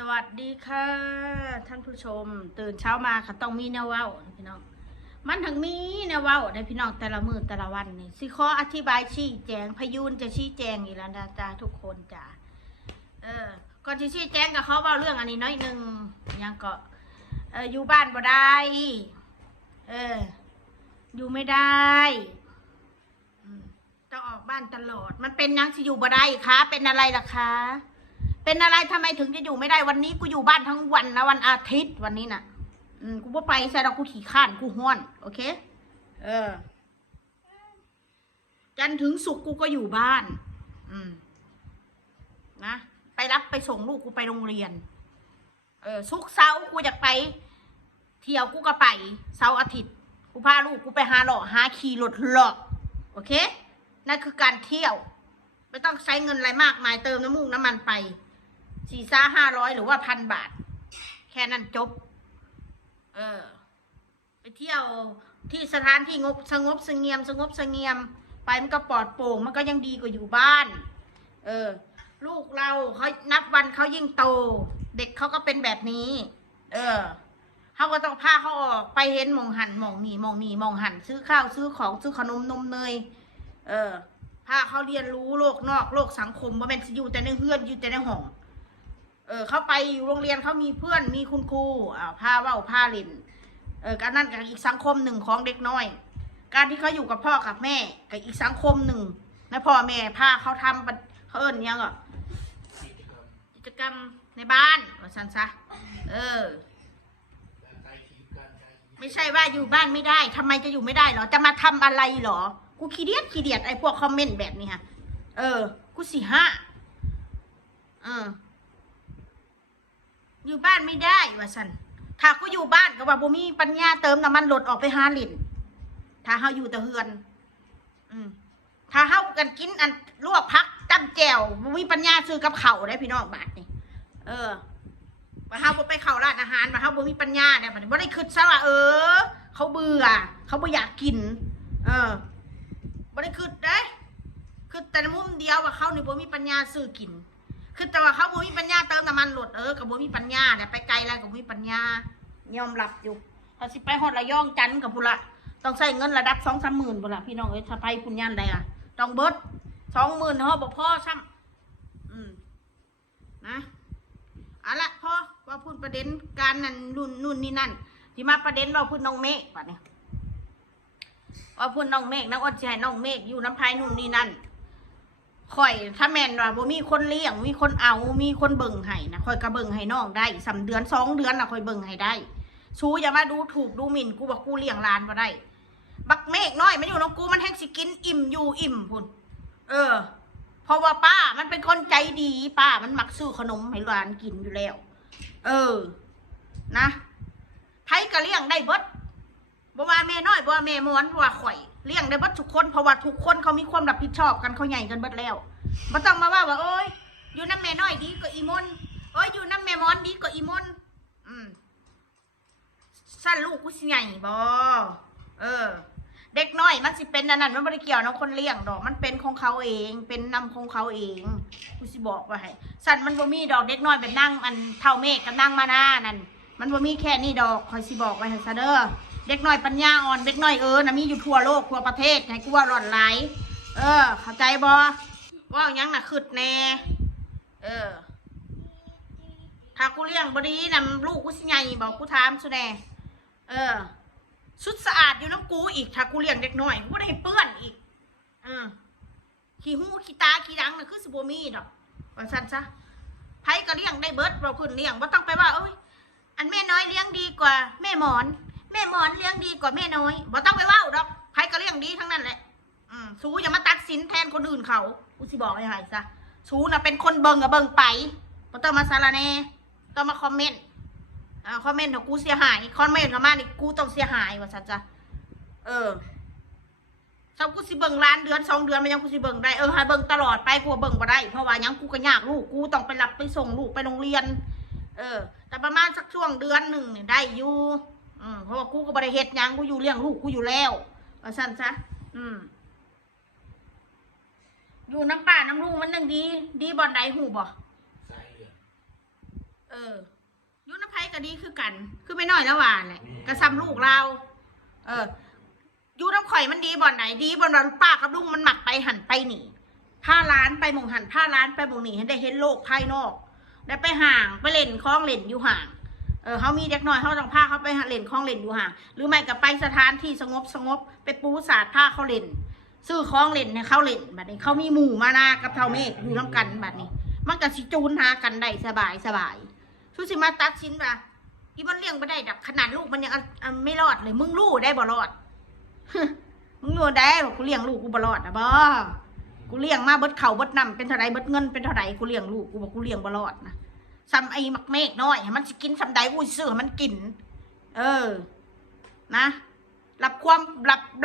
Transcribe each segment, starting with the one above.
สวัสดีค่ะท่านผู้ชมตื่นเช้ามาค่ะต้องมีแนวเว้าพี่น้องมันถึงมีแนวเว้าในพี่น้องแต่ละมือแต่ละวันนี่สิขออธิบายชี้แจงพยูนจะชี้แจงอีกแล้วนะจ๊ะทุกคนจ้ะก่อนที่ชี้แจงกับเขาเว้าเรื่องอันนี้น้อยหนึ่งยังก็อยู่บ้านบ่ได้อยู่ไม่ได้ต้องออกบ้านตลอดมันเป็นยังสิอยู่บ่ได้คะเป็นอะไรล่ะคะเป็นอะไรทำไมถึงจะอยู่ไม่ได้วันนี้กูอยู่บ้านทั้งวันนะวันอาทิตย์วันนี้น่ะกูบ่ไปใส่เรากูขี่ข้านกูห้อนโอเคจันทร์ถึงศุกร์กูก็อยู่บ้านนะไปรับไปส่งลูกกูไปโรงเรียนศุกร์เสาร์กูอยากไปเที่ยวกูก็ไปเสาร์อาทิตย์กูพาลูกกูไปหาหล่อหาขี่รถหล่อโอเคนั่นคือการเที่ยวไม่ต้องใช้เงินอะไรมากมายเติมน้ำมูกน้ำมันไป400-500หรือว่า1,000 บาทแค่นั้นจบไปเที่ยวที่สถานที่สงบเสงี่ยมไปมันก็ปลอดโปร่งมันก็ยังดีกว่าอยู่บ้านลูกเราเขานับวันเขายิ่งโตเด็กเขาก็เป็นแบบนี้เขาก็ต้องพาเขาออกไปเห็นมองหันมองนี่มองหันซื้อข้าวซื้อของซื้อขนมนมเนยพาเขาเรียนรู้โลกนอกโลกสังคมว่าเป็นอยู่แต่ในเฮือนอยู่แต่ในห้องเขาไปอยู่โรงเรียนเขามีเพื่อนมีคุณครูพาเว้าพาเล่นการนั่นกับอีกสังคมหนึ่งของเด็กน้อยการที่เขาอยู่กับพ่อกับแม่กับอีกสังคมหนึ่งนะพ่อแม่พาเขาทำเขายังกิจกรรมในบ้านว่าสันซะไม่ใช่ว่าอยู่บ้านไม่ได้ทำไมจะอยู่ไม่ได้หรอจะมาทำอะไรหรอกูขี้เดียดไอ้พวกคอมเมนต์แบบนี้ฮะกู4-5อยู่บ้านไม่ได้ว่าสันถ้ากูอยู่บ้านก็ว่าบ่มีปัญญาเติมน้ำมันรถออกไปหาลินถ้าเฮาอยู่แต่เฮือนถ้าเฮากันกินอันลวกพักจ้ำแจ่วบ่มีปัญญาซื้อกับข้าวได้พี่น้องบาทนี่ว่าเฮาบ่ไปเข้าร้านอาหารว่าเฮาบ่มีปัญญาเนี่ยบ่ได้คิดซะว่าเขาเบื่อเขาบ่อยากกินบ่ได้คิดเด้คือแต่มุมเดียวว่าเขานี่บ่มีปัญญาซื้อกินคือแต่ว่าเขาบ่มีปัญญาเติมน้ำมันรถกับบ่มีปัญญาเนี่ยไปไกลแล้วกับบ่มีปัญญายอมรับอยู่ถ้าสิไปฮอดระยองจันทร์กับพุ่นละต้องใช้เงินระดับ2-3 หมื่นพุ่นละพี่น้องถ้าไปพุ่นย่านใดต้องเบิด20,000เฮาบ่พอซ้ำนะเอาละพอว่าพูดประเด็นการนั่นนู่นนี่นั่นที่มาประเด็นว่าพูดน้องเมฆป่ะเนี่ยว่าพูดน้องเมฆนักอดใจน้องเมฆอยู่น้ำพายนู่นนี่นั่นข่อยถ้าแม่นว่าบ่มีคนเลี้ยงมีคนเอามีคนเบิ่งให้นะข่อยก็เบิ่งให้น้องได้3 เดือน2 เดือนนะข่อยเบิ่งให้ได้ชูอย่ามาดูถูกดูหมิ่นกูบอกกูเลี้ยงหลานบ่ได้บักเมฆน้อยมันอยู่น้องกูมันแห้งสิกินอิ่มอยู่อิ่มพุ่นเพราะว่าป้ามันเป็นคนใจดีป้ามันมักซื้อขนมให้หลานกินอยู่แล้วนะไผก็เลี้ยงได้เบิดบ่ว่าแม่น้อยบ่ว่าแม่ม้วนบ่ว่าข่อยเลี้ยงได้เบิดทุกคนเพราะว่าทุกคนเขามีความรับผิดชอบกันเขาใหญ่กันเบิดแล้วบ่ต้องมาว่าโอ้ยอยู่น้ำแม่น้อยดีก็อีมนโอ้ยอยู่น้ำแม่ม้อนดีก็อีมนสั้นลูกกูสิใหญ่บ่เด็กน้อยมันสิเป็นนั่นมันบ่ได้เกี่ยวน้องคนเลี้ยงดอกมันเป็นของเขาเองเป็นนำของเขาเองกูสิบอกว่าให้สั้นมันบ่มีดอกเด็กน้อยแบบนั่งอันเท่าเมฆกับนั่งมาหน้านั่นมันบ่มีแค่นี้ดอกคอยสิบอกไว้ให้ซะเด้อเด็กน้อยปัญญาอ่อนเด็กน้อยนะมีอยู่ทั่วโลกทั่วประเทศให้กูว่าหล่อนไหลเข้าใจบ่ว่ายังน่ะขึ้นแน่ถ้ากูเลี้ยงบ่ดีน่ะลูกกูสิใหญ่บอกกูถามซุแน่ชุดสะอาดอยู่น้ำกูอีกถ้ากูเลี้ยงเด็กน้อยกูบ่ได้เปื้อนอีกขี้หูขี้ตาขี้ดังน่ะคือสิบ่มีดอกว่าซั่นซะไผก็เลี้ยงได้เบิดเราขึ้นเลี้ยงบ่ต้องไปว่าเอ้ยอันแม่น้อยเลี้ยงดีกว่าแม่หมอนเลี้ยงดีกว่าแม่น้อยบ่ต้องไปว่าดอกใครก็เลี้ยงดีทั้งนั้นแหละสูอย่ามาตัดสินแทนคนอื่นเขากูสิบอกให้ซะสูน่ะเป็นคนเบิ่งเบิ่งไปบ่ต้องมาสารแน่ต้องมาคอมเมนต์คอมเมนต์ของกูเสียหายคอมเมนต์เข้ามานี่กูต้องเสียหายว่าซั่นจ้ะถ้ากูสิเบิ่งล้านเดือน2 เดือนมันยังกูสิเบิ่งได้ให้เบิ่งตลอดไปกูเบิ่งบ่ได้เพราะว่ายังกูก็ยากลูกกูต้องไปรับไปส่งลูกไปโรงเรียนแต่ประมาณสักช่วงเดือนหนึ่งเนี่ยได้อยู่เพราะว่ากูก็บริเหตุยังกูอยู่เลี้ยงลูกกูอยู่แล้วว่าสั้นซะอยู่น้ำป่าน้ำลูกมันยังดีบอนใดหูบ่ ยุนภัยก็ดีคือกัน คือไม่น้อยแล้วว่าแหละกระซ้ำลูกเรายูน้ำข่อยมันดีบ่อนไหนดีบ่อนเราป้ากับลุงมันหมักไปหันไปหนีผ้าร้านไปมองหันผ้าร้านไปมองหนีให้ได้เห็นโลกภายนอกได้ไปห่างไปเล่นคล้องเล่นอยู่ห่างเขามีเด็กน้อยเขาต้องพาเขาไปเล่นคล้องเล่นอยู่ห่างหรือไม่ก็ไปสถานที่สงบไปปูศาสตร์ผ้าเขาเล่นซื้อคล้องเล่นเนี่ยเขาเล่นแบบนี้เขามีหมู่มานากับเท่าเมฆอยู่น้ำกันแบบนี้มันก็สิจูนหากันได้สบายทุสิมาตัดสินว่าอีมันเลี้ยงไม่ได้ดักขนาดลูกมันยังไม่รอดเลยมึงรู้ได้บ่รอดมึงรู้ได้บอกกูเลี้ยงลูกกูบ่รอดนะบ่กูเลี้ยงมาเบิดเข่าเบิดนำเป็นเท่าไรเบิดเงินเป็นเท่าไรกูเลี้ยงลูกกูบอกกูเลี้ยงบ่รอดนะซ้ำไอ้มักเมฆน้อยมันสิกินซ้ำใดกูซื้อมันกินนะรั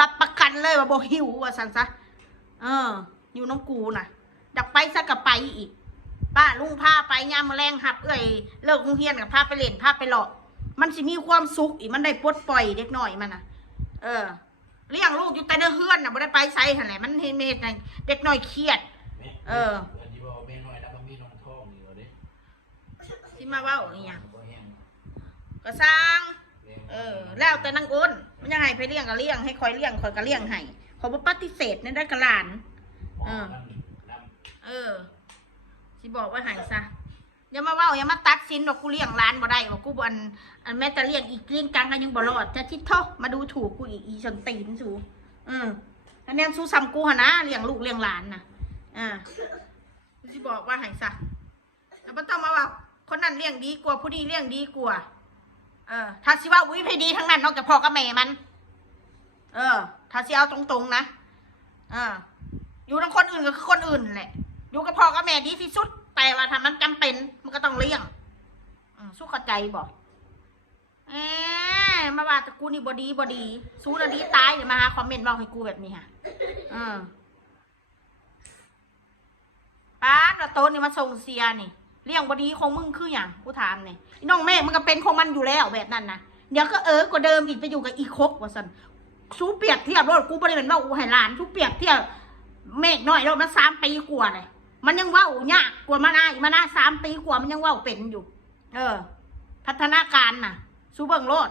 บประกันเลยว่าบ่หิวว่าสันซะอยู่น้องกูน่ะดักไปซะกับไปอีกป้าลุงพาไปยามแรงหับเลิกโรงเรียนกับพาไปเล่นพาไปหลอกมันสิมีความสุขอีกมันได้ปลดปล่อยเด็กหน่อยมันนะเลี้ยงลูกอยู่แต่เนื้อเฮือนน่ะบ่ได้ไปไสหั่นแหละมันเฮ็ดให้เด็กน้อยเครียดที่มาเว้าอีหยังก็สร้างแล้วแต่นางอ้นมันยังไงไปเลี้ยงก็เลี้ยงให้คอยเลี้ยงคอยก็เลี้ยงให้ขอบ่ปฏิเสธนั่นได้กะหลานสิบอกว่าหายซะอย่ามาเว้าอย่ามาตัดสินว่ากูเลี้ยงร้านบ่ได้ว่ากูอันแม่จะเลี้ยงอีกเลี้ยงกังก็ยังบ่รอดจะทิศท่อมาดูถูกกูอีสันตีนสูอันนี้สู้ซ้ำกูหะนะเลี้ยงลูกเลี้ยงหลานนะสิบอกว่าหายซะแล้วมันต้องมาว่าคนนั้นเลี้ยงดีกว่าผู้นี้เลี้ยงดีกว่าถ้าสิว่าอุ้ยให้ดีทั้งนั้นนอกจากพ่อกับแม่มันถ้าสิเอาตรงๆนะอยู่ทั้งคนอื่นก็คือคนอื่นแหละอยู่กับพ่อกับแม่ดีที่สุดแต่ว่าถ้ามันจำเป็นมันก็ต้องเลี้ยงสู้เข้าใจบอกมาว่าแต่กูนี่บอดีสู้นะดีตายเดี๋ยวมาหาคอมเมนต์บอกให้กูแบบนี้ฮะป้าตัวโตนี่มาส่งเสียนี่เลี้ยงบอดีของมึงคืออย่างกูถามเนี่ยน้องแม่มันก็เป็นของมันอยู่แล้วแบบนั้นนะเดี๋ยวก็กว่าเดิมอีกไปอยู่กับอีคกว่าสันสู้เปียกเทียบรถกูบริเวณว่ากูให้หลานสู้เปียกเทียบเมฆน้อยเรามา3 ปีกว่าเลยมันยังว่ายากกว่ามานา3 ปีกว่ามันยังว่าเป็นอยู่พัฒนาการน่ะสู้เบิ่งโลด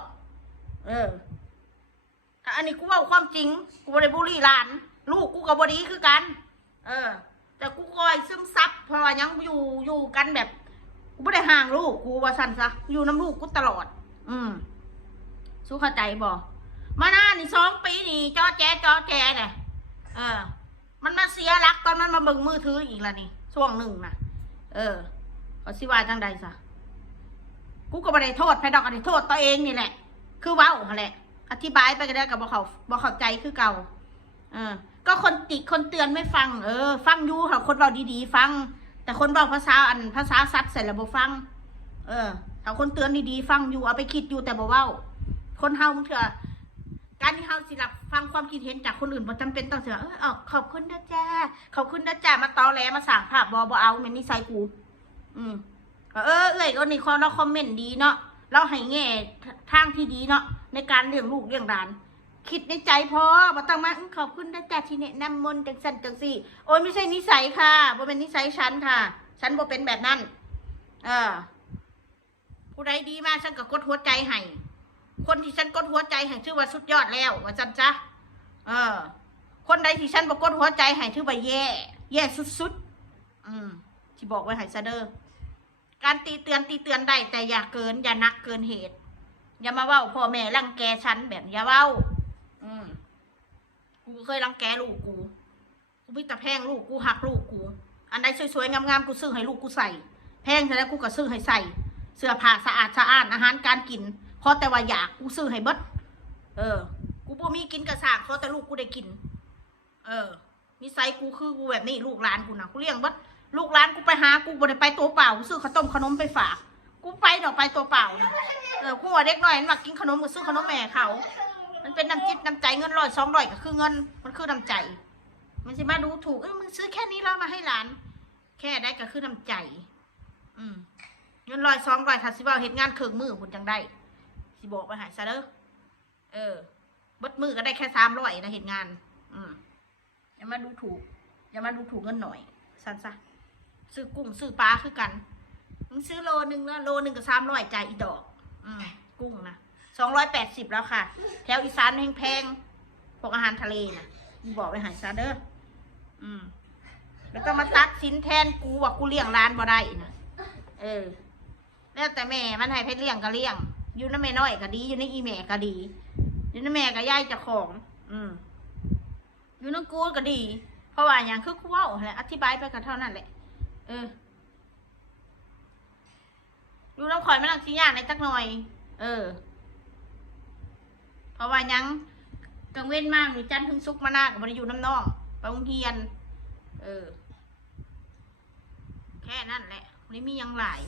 แต่อันนี้กูว่าความจริงกูบริบุรีหลานลูกกูกับบดีคือกันแต่กูคอยซึมซับเพราะว่ายังอยู่กันแบบกูไม่ได้ห่างลูกกูว่าสั้นซะอยู่น้ำลูกกูตลอดสู้เข้าใจบ่มานานี่2 ปีนี่จอแจเนี่ยมันมาเสียรักตอนมันมาเบิ่งมือถืออีกแล้วนี่ช่วงหนึ่งนะเขาสิว่าจังใดซะกูก็ไม่ได้โทษไผดอกอันนี้โทษตัวเองนี่แหละคือเว้าแหละอธิบายไปก็ได้กับบ่เข้าใจคือเก่าก็คนติคนเตือนไม่ฟังฟังอยู่ค่ะคนเว้าดีๆฟังแต่คนเว้าภาษาซัดใส่แล้วบ่ฟังถ้าคนเตือนดีๆฟังอยู่เอาไปคิดอยู่แต่บ่เว้าคนเฮามึงเถอะการที่เฮาสิรับฟังความคิดเห็นจากคนอื่นบ่จำเป็นต้องเสือขอบคุณนะจ้าขอบคุณนะจ้ามาตอแหลมาสั่งภาพบ่เอาแม่นนิสัยกูก็นี่เราคอมเมนต์ดีเนาะเราให้แง่ทางที่ดีเนาะในการเลี้ยงลูกเลี้ยงหลานคิดในใจพอบ่ต้องมาขอบคุณนะจ้าที่แนะนำมนจังสั่นจังสี่โอ้ยไม่ใช่นิสัยค่ะบ่เป็นนิสัยฉันค่ะฉันบ่เป็นแบบนั้นผู้ใดดีมาฉันก็กดหัวใจให้คนที่ฉันกดหัวใจให้ชื่อว่าสุดยอดแล้วว่าจันจ้ะคนใดที่ฉันบอกกดหัวใจให้ชื่อว่าแย่สุดๆที่บอกไว้ให้ซะเด้อการตีเตือนได้แต่อย่าเกินอย่านักเกินเหตุอย่ามาเว้าพ่อแม่รังแกฉันแบบอย่าเว้ากูเคยรังแกลูกกูพิจารแพงลูกกูหักลูกกูอันใดสวยๆงามๆกูซื้อให้ลูกกูใส่แพงแต่แล้วกูก็ซื้อให้ใส่เสื้อผ้าสะอาดอาหารการกินพอแต่ว่าอยากกูซื้อให้เบิดกูบ่มีกินกระสากเพราะแต่ลูกกูได้กินนิสัยกูคือกูแบบนี้ลูกหลานกูนะกูเลี้ยงเบิดลูกหลานกูไปหากูบ่ได้ไปตัวเปล่ากูซื้อข้าวต้มขนมไปฝากกูไปดอกไปตัวเปล่านะกูว่าเด็กน้อยมันมากินขนมกูซื้อขนมแม่เขามันเป็นน้ำจิตน้ำใจเงิน100 200ก็คือเงินมันคือน้ำใจมันสิมาดูถูกมึงซื้อแค่นี้แล้วมาให้หลานแค่ได้ก็คือน้ำใจเงิน100 200ถ้าสิว่าเฮ็ดงานเครื่องมือคุณจังได้สิบอกไปหายซะเด้อเบิดมือก็ได้แค่300นะเห็นงานอย่ามาดูถูกเงินหน่อยสั้นซะซื้อกุ้งซื้อปลาคือกัน มึงซื้อโลนึงแล้วโลนึงก็300จ่ายอีดอกกุ้งนะ280แล้วค่ะแถวอีสานแพงๆพวกอาหารทะเลนะบอกไปหายซาเด้อแล้วก็มาตัดสินแทนกูว่ากูเลี้ยงร้านบ่ได้นะแล้วแต่แม่มันให้เพชรเลี้ยงก็เลี้ยงอยู่ในแม่น้อยก็ดีอยู่ในอีแม่ก็ดีอยู่ในแม่ก็ย่ายเจ้าของอยู่ในกูก็ดีเพราะว่าอย่างคือกูเว้าแหละอธิบายไปก็เท่านั้นแหละอยู่น้ำข่อยมันลังสิยากในจักหน่อยเพราะว่ายังกังเว้นมากหรือจันทร์ถึงศุกร์มาหน้ากับบริยูน้ำน้องไปโรงเรียนแค่นั้นแหละไม่มียังหลาย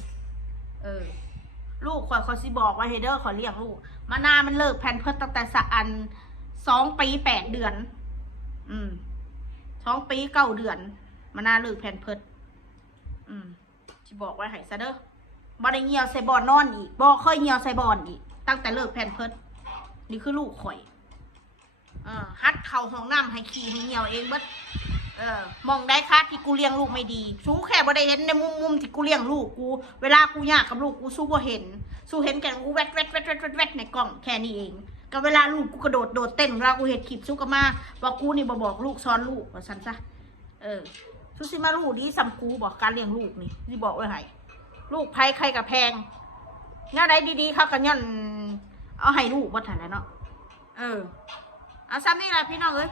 ลูกข่อยสิบอกว่าเฮเดอร์ขอเลี้ยงลูกมาหน้ามันเลิกแพนเพิร์ตตั้งแต่2 ปี 8 เดือน2 ปี 9 เดือนมาหน้าเลิกแพนเพิร์ตสิบอกว่าให้ซะเด้อบ่ได้เหี่ยวใส่บอนนอนอีกบ่เคยเหี่ยวใส่บอนอีกตั้งแต่เลิกแพนเพิร์ตนี่คือลูกข่อยฮัดเข่าห้องน้ำให้ขี่ให้เหี่ยวเองเบิดมองได้ค่ะที่กูเลี้ยงลูกไม่ดีสู้แค่บ่ได้เห็นในมุมที่กูเลี้ยงลูกกูเวลากูยากกับลูกกูสู้บ่เห็นสู้เห็นแค่กูแวดในกล่องแค่นี้เองก็เวลาลูกกูกระโดดเต้นเวลากูเห็นคลิปสู้กับมาว่ากูนี่บอกลูกสอนลูกว่าฉันซะสู้สิมาลูกดีสัมกูบอกการเลี้ยงลูกนี่ที่บอกไว้ให้ลูกไผ่ใครกับแพงเงี้ยได้ดีๆเขากันย่อนเอาให้ลูกบ่ทันแล้วเนาะเอาซ้ำนี่แหละพี่น้องเอ้ย